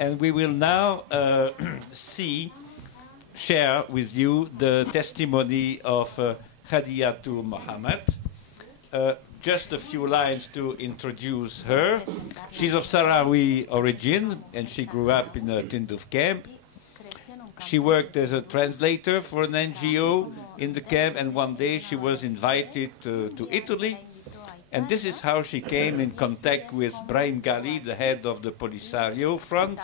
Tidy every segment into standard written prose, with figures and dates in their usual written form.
And we will now share with you the testimony of Khadijatou Mahmoud. Just a few lines to introduce her. She's of Sahrawi origin, and she grew up in a Tindouf camp. She worked as a translator for an NGO in the camp, and one day she was invited to Italy. And this is how she came in contact with Brahim Ghali, the head of the Polisario front,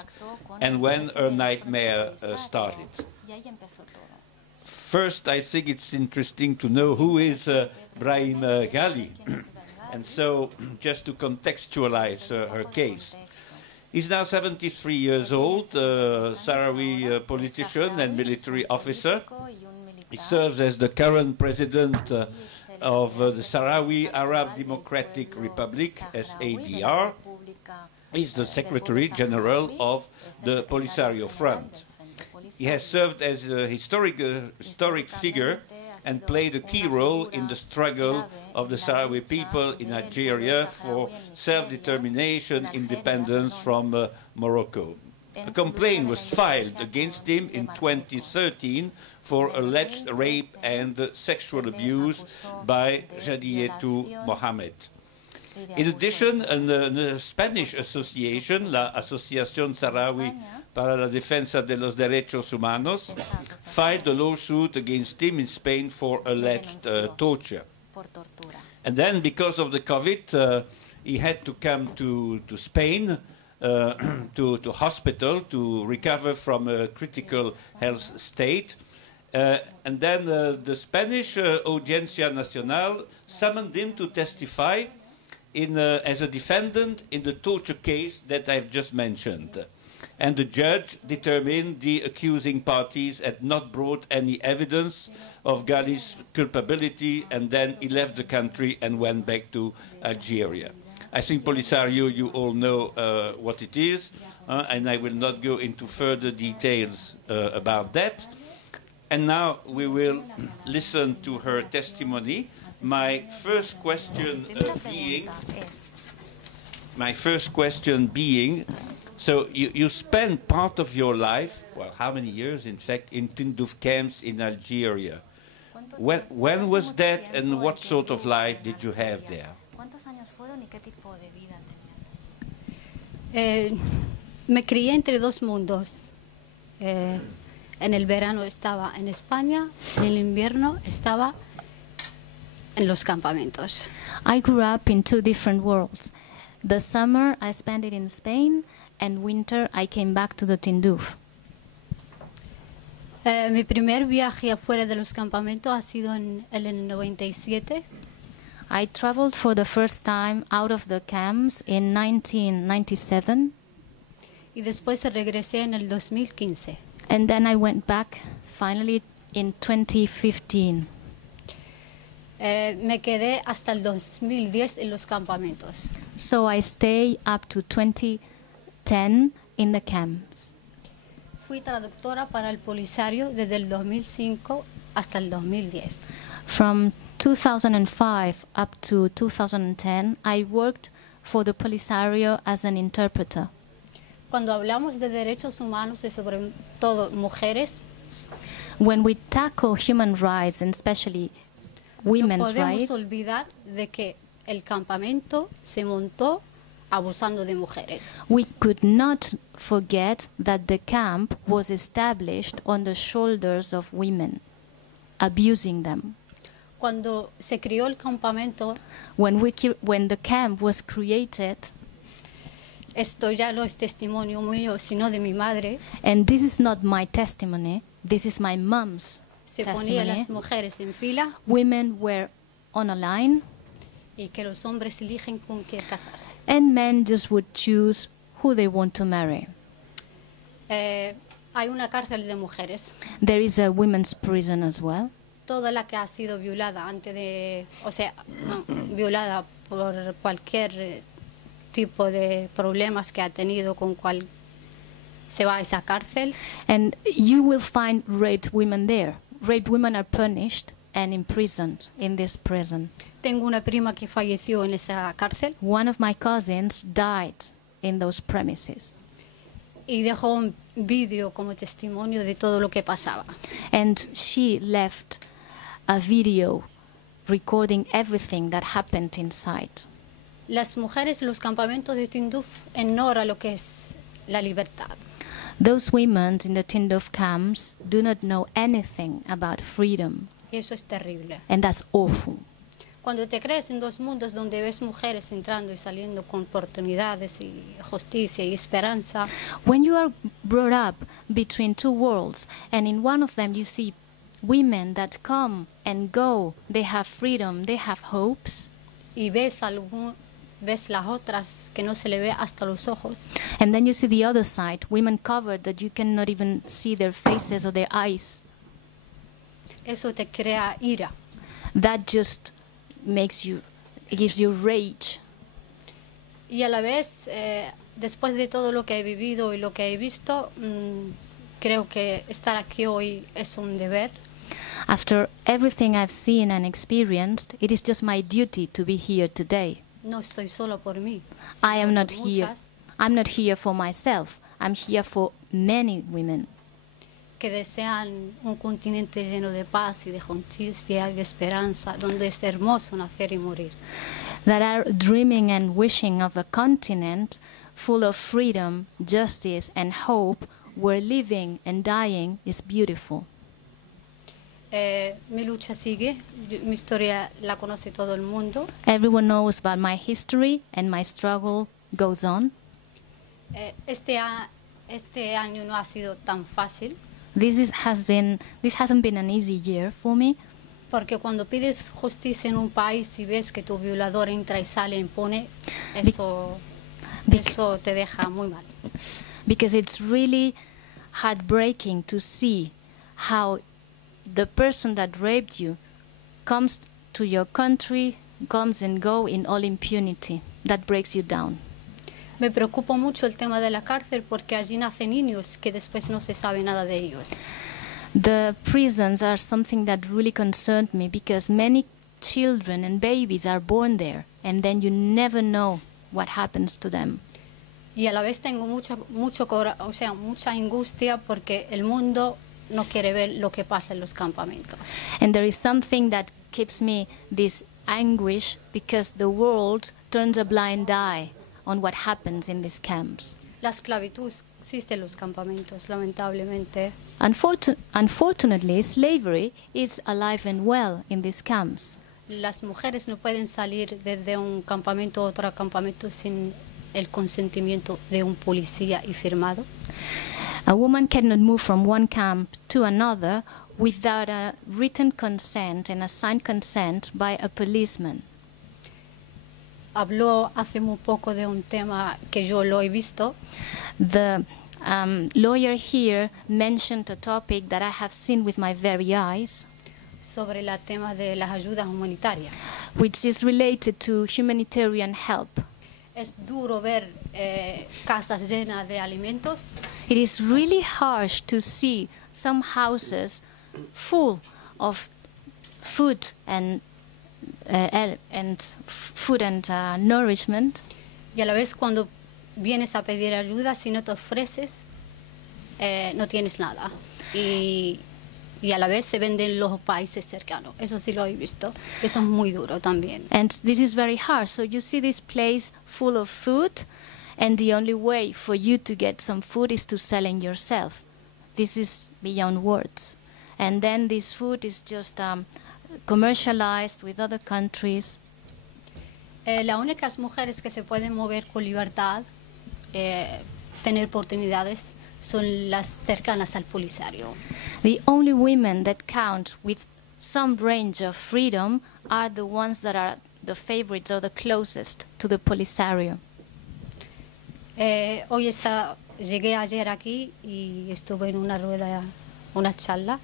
and when her nightmare started. First, I think it's interesting to know who is Brahim Ghali. And so, just to contextualize her case. He's now 73 years old, Sahrawi politician and military officer. He serves as the current president of the Sahrawi Arab Democratic Republic, SADR. He's the Secretary General of the Polisario Front. He has served as a historic figure and played a key role in the struggle of the Sahrawi people in Algeria for self-determination, independence from Morocco. A complaint was filed against him in 2013 for alleged rape and sexual abuse by Khadijatou Mahmoud. In addition, a Spanish association, la Asociación Sahrawi para la Defensa de los Derechos Humanos, filed a lawsuit against him in Spain for alleged torture. And then, because of the COVID, he had to come to Spain, to hospital to recover from a critical health state. And then the Spanish Audiencia Nacional summoned him to testify as a defendant in the torture case that I've just mentioned. And the judge determined the accusing parties had not brought any evidence of Ghali's culpability, and then he left the country and went back to Algeria. I think Polisario, you all know what it is, and I will not go into further details about that. And now we will listen to her testimony. My first question being, so you spent part of your life, well, how many years, in fact, in Tindouf camps in Algeria. When was that, and what sort of life did you have there? Me crié entre dos mundos. En el verano estaba en España, en el invierno estaba en los campamentos. I grew up in two different worlds. The summer I spent it in Spain, and winter I came back to the Tindouf. Mi primer viaje afuera de los campamentos ha sido en el 97. I traveled for the first time out of the camps in 1997. Y después regresé en el 2015. And then I went back finally in 2015. Me quedé hasta el 2010 en los campamentos. So I stay up to 2010 in the camps. Fui traductora para el Polisario desde el 2005 hasta el 2010. From 2005 up to 2010, I worked for the Polisario as an interpreter. Cuando hablamos de derechos humanos y sobre todo mujeres, when we tackle human rights and especially women's rights, no podemos olvidar de que el campamento se montó abusando de mujeres. We could not forget that the camp was established on the shoulders of women, abusing them. Cuando se creó el campamento, when the camp was created, esto ya no es testimonio mío, sino de mi madre. And this is not my testimony, this is my mom's testimony. Se ponían las mujeres en fila. Women were on a line. Y que los hombres eligen con quién casarse. And men just would choose who they want to marry. Hay una cárcel de mujeres. There is a women's prison as well. Toda la que ha sido violada violada por cualquier tipo de problemas que ha tenido con cual se va a esa cárcel. And you will find raped women there. Raped women are punished and imprisoned in this prison. Tengo una prima que falleció en esa cárcel. One of my cousins died in those premises. y dejó un vídeo como testimonio de todo lo que pasaba. And she left a video recording everything that happened inside. Las mujeres en los campamentos de Tindouf ignoran lo que es la libertad. Those women in the Tindouf camps do not know anything about freedom, Y eso es terrible. and that's awful. Cuando te crees en dos mundos donde ves mujeres entrando y saliendo con oportunidades y justicia y esperanza, When you are brought up between two worlds, and in one of them you see women that come and go, they have freedom, they have hopes, y ves las otras que no se le ve hasta los ojos, and then you see the other side, women covered that you cannot even see their faces or their eyes, eso te crea ira. that just gives you rage. Y a la vez, después de todo lo que he vivido y lo que he visto, creo que estar aquí hoy es un deber. After everything I've seen and experienced, it is just my duty to be here today. No estoy solo por mí. I am sino not por here. muchas I'm not here for myself. I'm here for many women que desean un continente lleno de paz y de justicia y de esperanza, donde es hermoso nacer y morir. that are dreaming and wishing of a continent full of freedom, justice, and hope, where living and dying is beautiful. Mi lucha sigue, mi historia la conoce todo el mundo. Everyone knows about my history, and my struggle goes on. Este año no ha sido tan fácil, This hasn't been an easy year for me, porque cuando pides justicia en un país y ves que tu violador entra y sale impune, eso te deja muy mal. because it's really heartbreaking to see how the person that raped you comes to your country, comes and go in all impunity. That breaks you down. Me preocupa mucho el tema de la cárcel porque allí nacen niños que después no se sabe nada de ellos. The prisons are something that really concerned me, because many children and babies are born there, and then you never know what happens to them. Y a la vez tengo mucha angustia porque el mundo no quiere ver lo que pasa en los campamentos. And there is something that keeps me this anguish, because the world turns a blind eye on what happens in these camps. La esclavitud existe en los campamentos, lamentablemente. Unfortunately, slavery is alive and well in these camps. Las mujeres no pueden salir desde un campamento a otro campamento sin el consentimiento de un policía y firmado. A woman cannot move from one camp to another without a written consent and a signed consent by a policeman. Habló hace muy poco de un tema que yo lo he visto. The lawyer here mentioned a topic that I have seen with my very eyes, Sobre el tema de las ayudas humanitarias. which is related to humanitarian help. Es duro ver casas llenas de alimentos It is really harsh to see some houses full of food and nourishment, y a la vez cuando vienes a pedir ayuda, si no te ofreces, no tienes nada. Y a la vez se venden en los países cercanos. Eso sí lo he visto. Eso es muy duro también. and this is very harsh. So you see this place full of food, and the only way for you to get some food is to selling yourself. This is beyond words. And then this food is just commercialized with other countries. Las únicas mujeres que se pueden mover con libertad, tener oportunidades, son las cercanas al polisario. The only women that count with some range of freedom are the ones that are the favorites or the closest to the Polisario. Llegué ayer aquí y estuve en una charla.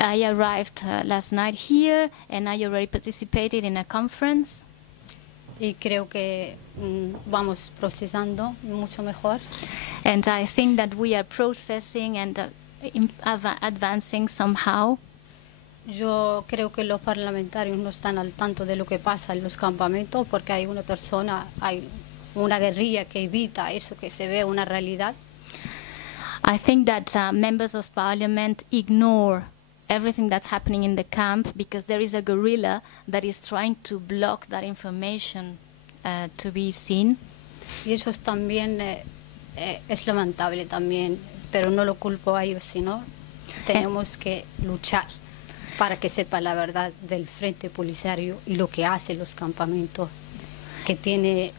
I arrived last night here, and I already participated in a conference. Y creo que vamos procesando mucho mejor. And I think that we are processing and advancing somehow. Yo creo que los parlamentarios no están al tanto de lo que pasa en los campamentos, porque hay una guerrilla que evita eso, que se ve una realidad. I think that members of parliament ignore everything that's happening in the camp because there is a guerrilla that is trying to block that information to be seen. Y eso es también es lamentable también, pero no lo culpo a ellos, sino tenemos que luchar para que sepa la verdad del frente policiario y lo que hacen los campamentos, que tiene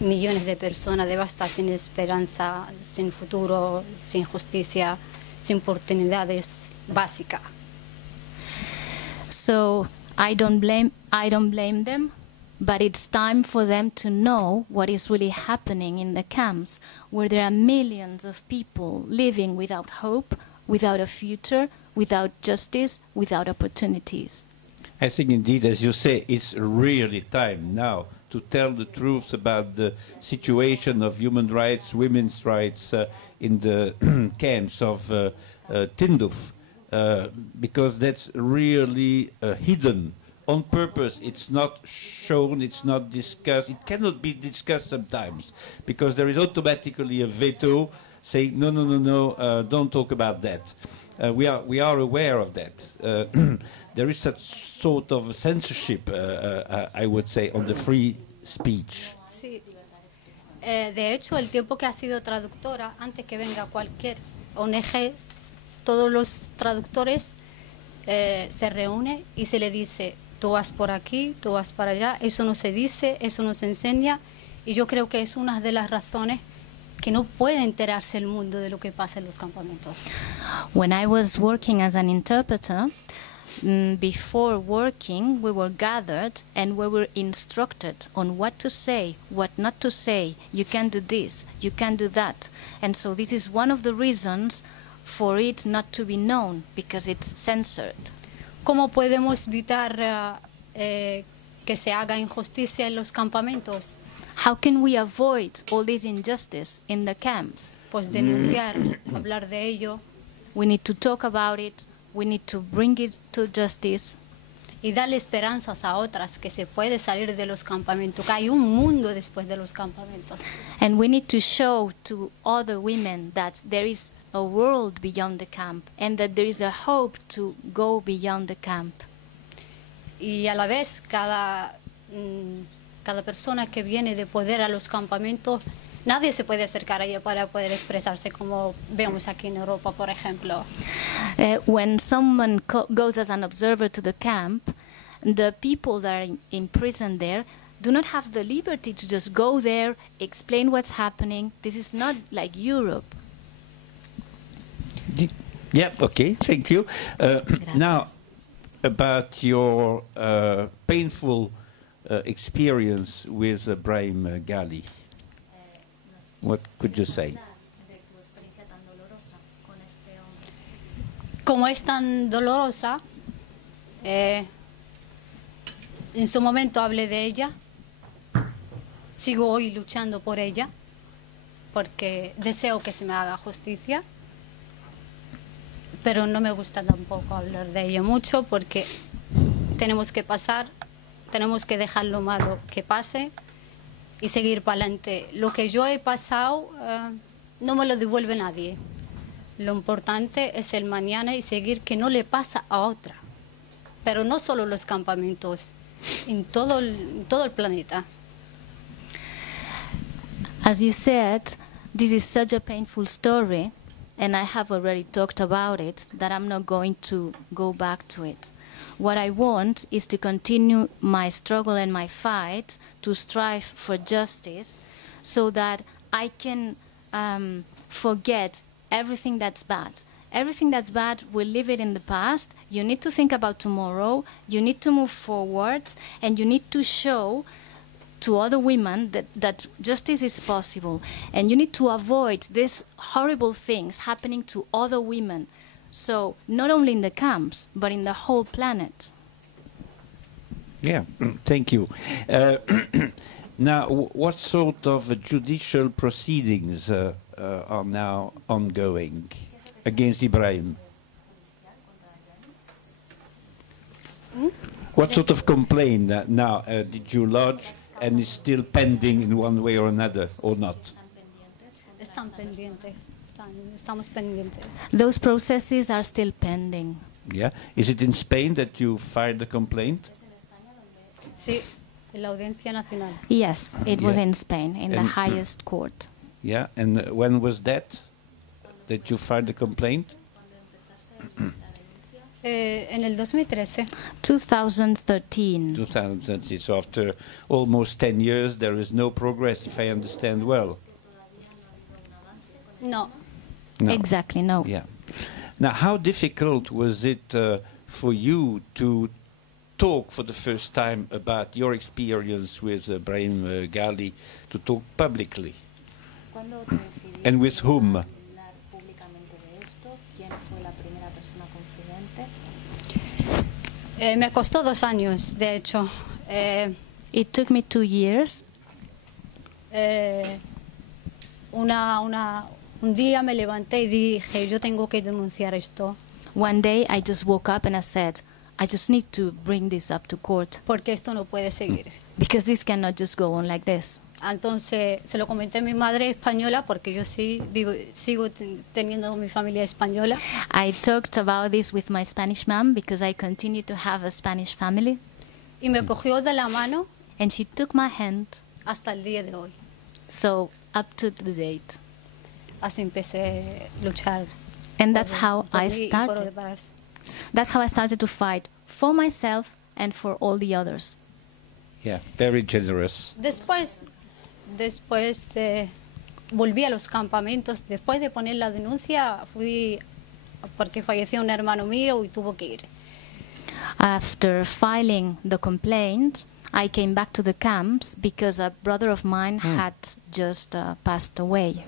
millones de personas devastadas sin esperanza, sin futuro, sin justicia, sin oportunidades básicas. So I don't blame them, but it's time for them to know what is really happening in the camps, where there are millions of people living without hope, without a future, without justice, without opportunities. I think indeed, as you say, it's really time now to tell the truth about the situation of human rights, women's rights in the camps of Tindouf, because that's really hidden on purpose. It's not shown, it's not discussed. It cannot be discussed sometimes because there is automatically a veto saying, no, no, no, no, don't talk about that. We are aware of that. There is such sort of censorship, I would say, on the free speech. Sí. De hecho, el tiempo que ha sido traductora, antes que venga cualquier ONG, todos los traductores se reúnen y se le dice, tú vas por aquí, tú vas para allá. Eso no se dice, eso no se enseña. Y yo creo que es una de las razones que no puede enterarse el mundo de lo que pasa en los campamentos. When I was working as an interpreter, before working, we were gathered and we were instructed on what to say, what not to say. You can do this, you can do that. And so this is one of the reasons for it not to be known, because it's censored. ¿Cómo podemos evitar que se haga injusticia en los campamentos? How can we avoid all this injustice in the camps? Pues denunciar, hablar de ello. We need to talk about it. We need to bring it to justice. Y darle esperanzas a otras que se puede salir de los campamentos, que hay un mundo después de los campamentos. And we need to show to other women that there is a world beyond the camp and that there is a hope to go beyond the camp. Y a la vez, cada persona que viene de poder a los campamentos, nadie se puede acercar a ella para poder expresarse como vemos aquí en Europa, por ejemplo. When someone goes as an observer to the camp, the people that are in prison there do not have the liberty to just go there, explain what's happening. This is not like Europe. Yeah, okay, thank you. Now, about your painful experience with Brahim Ghali. What could you say? Como es tan dolorosa, en su momento hablé de ella, sigo hoy luchando por ella, porque deseo que se me haga justicia, pero no me gusta tampoco hablar de ella mucho, porque tenemos que pasar, tenemos que dejar lo malo que pase y seguir para adelante. Lo que yo he pasado no me lo devuelve nadie. Lo importante es el mañana y seguir que no le pasa a otra. Pero no solo los campamentos, en todo el planeta. As you said, this is such a painful story, and I have already talked about it, that I'm not going to go back to it. What I want is to continue my struggle and my fight to strive for justice so that I can forget everything that's bad. Everything that's bad, we'll leave it in the past. You need to think about tomorrow. You need to move forward. And you need to show to other women that justice is possible. And you need to avoid these horrible things happening to other women. So not only in the camps, but in the whole planet. Yeah, thank you. Now, what sort of judicial proceedings are now ongoing against Ibrahim? What sort of complaint now did you lodge and is still pending in one way or another, or not? Están pendientes. estamos pendientes. Those processes are still pending. Yeah. Is it in Spain that you filed the complaint? Sí, en la Audiencia Nacional. Yes, it was Yeah. in Spain, in the And- highest court. Yeah. And when was that you filed the complaint? En el 2013. 2013. 2020. So after almost 10 years, there is no progress, if I understand well. No. No. Exactly, no. Yeah. Now, how difficult was it for you to talk for the first time about your experience with Brahim Ghali, to talk publicly? And with whom? Me costó 2 años, de hecho. It took me 2 years. Un día me levanté y dije, yo tengo que denunciar esto, One day I just woke up and I said, I just need to bring this up to court porque esto no puede seguir. because this cannot just go on like this. Entonces se lo comenté a mi madre española, porque yo sigo teniendo mi familia española. I talked about this with my Spanish mom because I continue to have a Spanish family, Y me cogió de la mano and she took my hand. hasta el día de hoy. So up to the date. Así empecé a luchar. And that's how por I mí y por started. otras. That's how I started to fight for myself and for all the others. Yeah, very generous. Después volví a los campamentos. Después de poner la denuncia, fui porque falleció un hermano mío y tuvo que ir. After filing the complaint, I came back to the camps because a brother of mine had just passed away.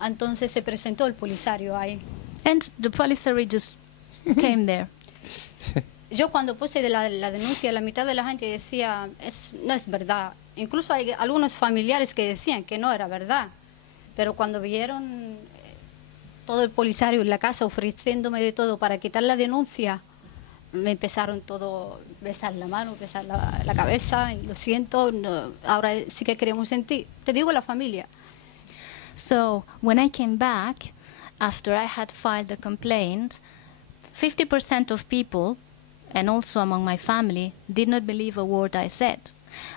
Entonces se presentó el polisario ahí. And the policery just came there. Yo cuando puse la denuncia, la mitad de la gente decía, no es verdad. Incluso hay algunos familiares que decían que no era verdad. Pero cuando vieron todo el polisario en la casa ofreciéndome de todo para quitar la denuncia, me empezaron todo a besar la mano, besar la cabeza, y lo siento, no, ahora sí que creemos en ti. Te digo la familia. So when I came back, after I had filed the complaint, 50% of people, and also among my family, did not believe a word I said.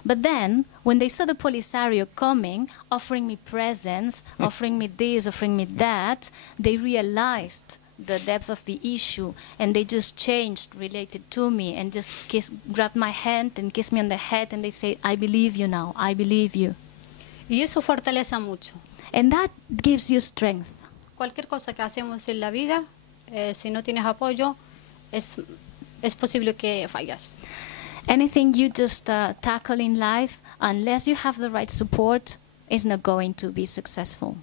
But then, when they saw the Polisario coming, offering me presents, offering me this, offering me that, they realized the depth of the issue, and they just changed related to me, and just grabbed my hand and kissed me on the head, and they say, I believe you now, I believe you. Y eso fortalece mucho. And that gives you strength. Cualquier cosa que hacemos en la vida, si no tienes apoyo, es posible que fallas. Anything you just tackle in life, unless you have the right support, is not going to be successful.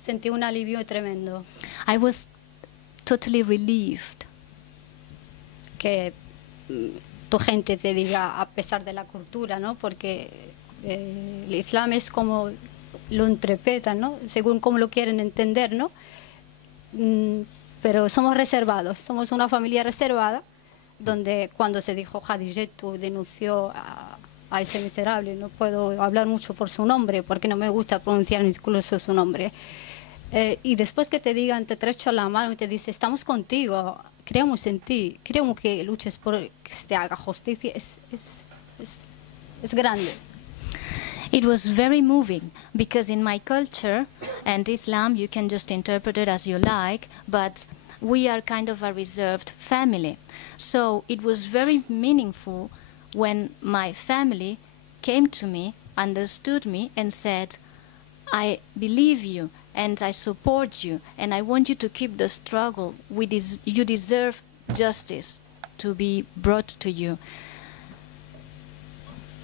Sentí un alivio tremendo. I was totally relieved. Que tu gente te diga, a pesar de la cultura, ¿no? Porque el Islam es como lo interpretan, ¿no? Según cómo lo quieren entender, ¿no? Pero somos reservados, somos una familia reservada, donde cuando se dijo Khadijatou denunció a ese miserable, no puedo hablar mucho por su nombre porque no me gusta pronunciar incluso su nombre, y después que te digan, te estrechan la mano y te dicen, estamos contigo, creemos en ti, queremos que luches por que se te haga justicia, es grande. It was very moving because in my culture and Islam, you can just interpret it as you like, but we are kind of a reserved family. So it was very meaningful when my family came to me, understood me, and said, I believe you and I support you and I want you to keep the struggle. You deserve justice to be brought to you.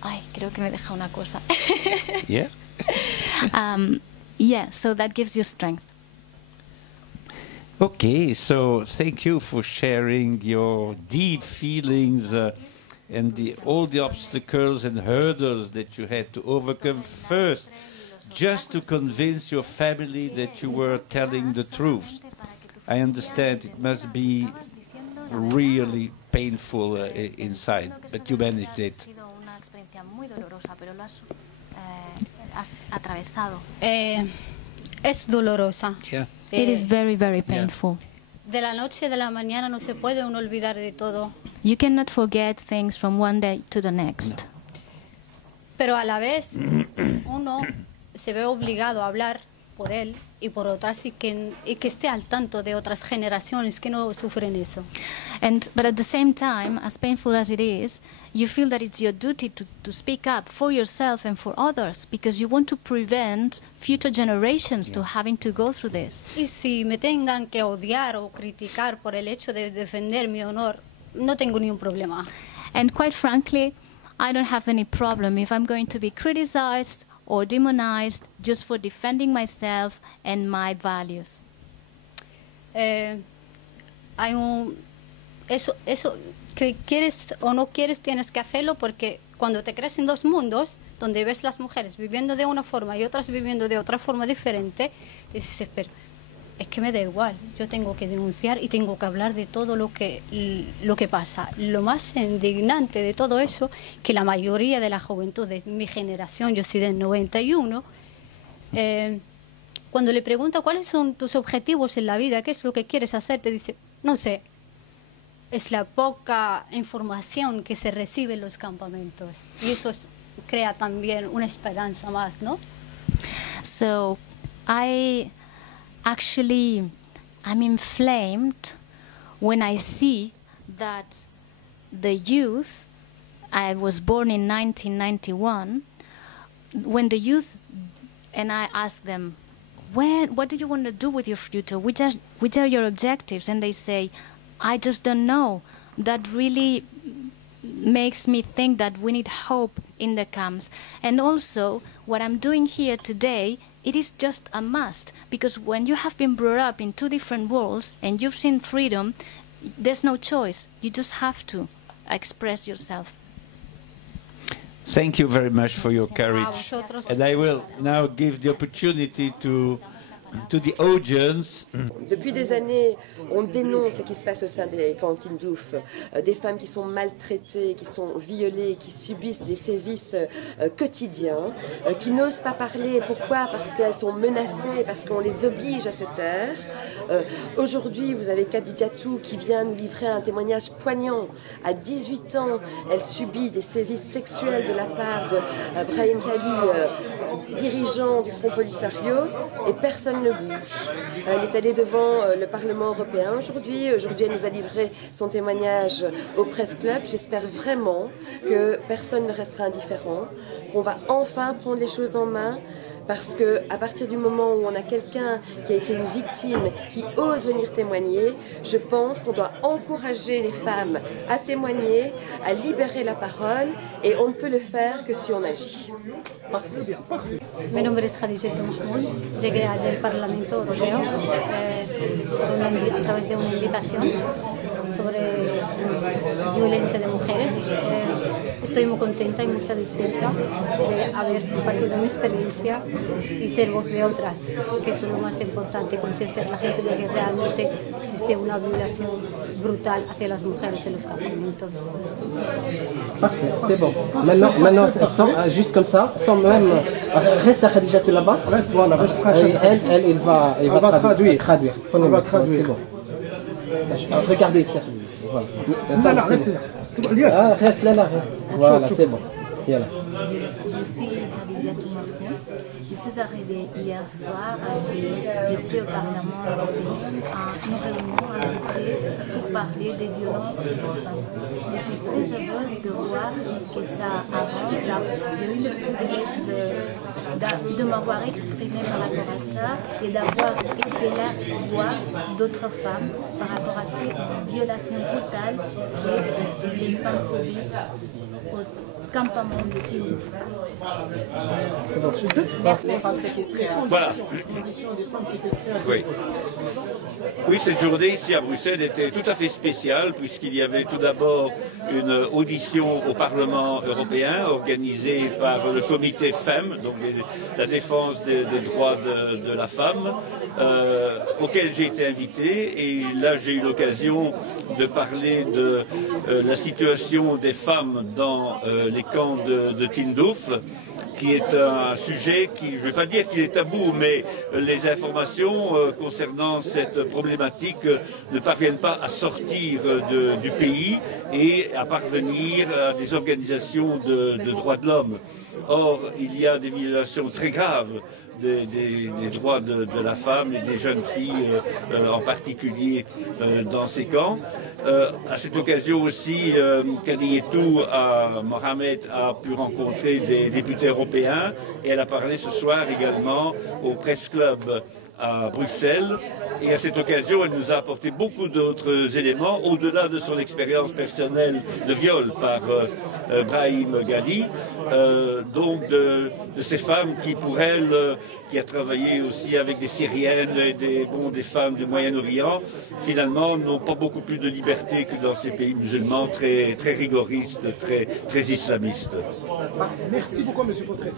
Ay, creo que me deja una cosa. Yeah? Yeah, so that gives you strength. Okay, so thank you for sharing your deep feelings and all the obstacles and hurdles that you had to overcome first, just to convince your family that you were telling the truth. I understand it must be really painful inside, but you managed it. Es dolorosa. Yeah. It is very, very painful. De la noche a la mañana no se puede uno olvidar de todo. You cannot forget things from one day to the next. No. Pero a la vez uno se ve obligado a hablar por él y por otras y que esté al tanto de otras generaciones que no sufren eso. But at the same time, as painful as it is, you feel that it's your duty to speak up for yourself and for others because you want to prevent future generations to having to go through this. Y si me tengan que odiar o criticar por el hecho de defender mi honor, no tengo ningún problema. And quite frankly, I don't have any problem if I'm going to be criticized or demonized just for defending myself and my values. Eso que quieres o no quieres tienes que hacerlo porque cuando te crees en dos mundos donde ves las mujeres viviendo de una forma y otras viviendo de otra forma diferente, dices, pero es que me da igual, yo tengo que denunciar y tengo que hablar de todo lo que pasa. Lo más indignante de todo eso, que la mayoría de la juventud de mi generación, yo soy del 91, cuando le pregunto cuáles son tus objetivos en la vida, qué es lo que quieres hacer, te dice, no sé. Es la poca información que se recibe en los campamentos. Y eso crea también una esperanza más, ¿no? So, I'm inflamed when I see that the youth, I was born in 1991, when the youth, and I ask them, what do you want to do with your future? Which are your objectives? And they say, I just don't know. That really makes me think that we need hope in the camps. And also, what I'm doing here today, it is just a must, because when you have been brought up in two different worlds and you've seen freedom, there's no choice. You just have to express yourself. Thank you very much for your courage. And I will now give the opportunity to the audience. Depuis des années, on dénonce ce qui se passe au sein des camps Tindouf, des femmes qui sont maltraitées, qui sont violées, qui subissent des sévices quotidiens, qui n'osent pas parler. Pourquoi? Parce qu'elles sont menacées, parce qu'on les oblige à se taire. Aujourd'hui, vous avez Khadijatou qui vient nous livrer un témoignage poignant. À 18 ans, elle subit des sévices sexuels de la part de Brahim Ghali, dirigeant du Front Polisario, et personne ne bouge. Elle est allée devant le Parlement européen aujourd'hui. Elle nous a livré son témoignage au Press Club. J'espère vraiment que personne ne restera indifférent, qu'on va enfin prendre les choses en main. Parce qu'à partir du moment où on a quelqu'un qui a été une victime, qui ose venir témoigner, je pense qu'on doit encourager les femmes à témoigner, à libérer la parole, et on ne peut le faire que si on agit. Mi nombre es Khadijatou Mahmoud. Llegué ayer al Parlamento Europeo a través de una invitación sobre violencia de mujeres. Estoy muy contenta y muy satisfecha de haber compartido mi experiencia y ser voz de otras, que eso es lo más importante, concienciar a la gente de que realmente existe una violación brutal hacia las mujeres en los campamentos. Parfait, c'est bon. Maintenant juste comme ça, sans même... Reste à Khadijatou là-bas. Reste, voilà. Elle va traduire. On va traduire. C'est bon. Regardez ici. Voilà. Là, reste là. Reste là, reste. Voilà, c'est bon. Voilà. Je suis Khadijatou Mahmoud. Je suis arrivée hier soir. J'étais au Parlement européen à une réunion invitée pour parler des violences faites aux femmes. Je suis très heureuse de voir que ça avance. J'ai eu le privilège de m'avoir exprimée par rapport à ça et d'avoir été la voix d'autres femmes par rapport à ces violations brutales que les femmes subissent au campement de Tindouf. Voilà. Oui. Oui, cette journée ici à Bruxelles était tout à fait spéciale puisqu'il y avait tout d'abord une audition au Parlement européen organisée par le comité FEM, donc la défense des droits de la femme, auquel j'ai été invité, et là j'ai eu l'occasion de parler de la situation des femmes dans les camps de Tindouf. qui est un sujet qui, je ne vais pas dire qu'il est tabou, mais les informations concernant cette problématique ne parviennent pas à sortir du pays et à parvenir à des organisations de droits de l'homme. Or, il y a des violations très graves des droits de la femme et des jeunes filles en particulier dans ces camps. À cette occasion aussi, Khadijatou Mohamed a pu rencontrer des députés européens et elle a parlé ce soir également au Press Club à Bruxelles. Et à cette occasion, elle nous a apporté beaucoup d'autres éléments, au-delà de son expérience personnelle de viol par Brahim Ghali, donc de ces femmes qui, pour elle, qui a travaillé aussi avec des Syriennes et des femmes du Moyen-Orient, finalement n'ont pas beaucoup plus de liberté que dans ces pays musulmans très rigoristes, très islamistes. Merci beaucoup, M. Potrès.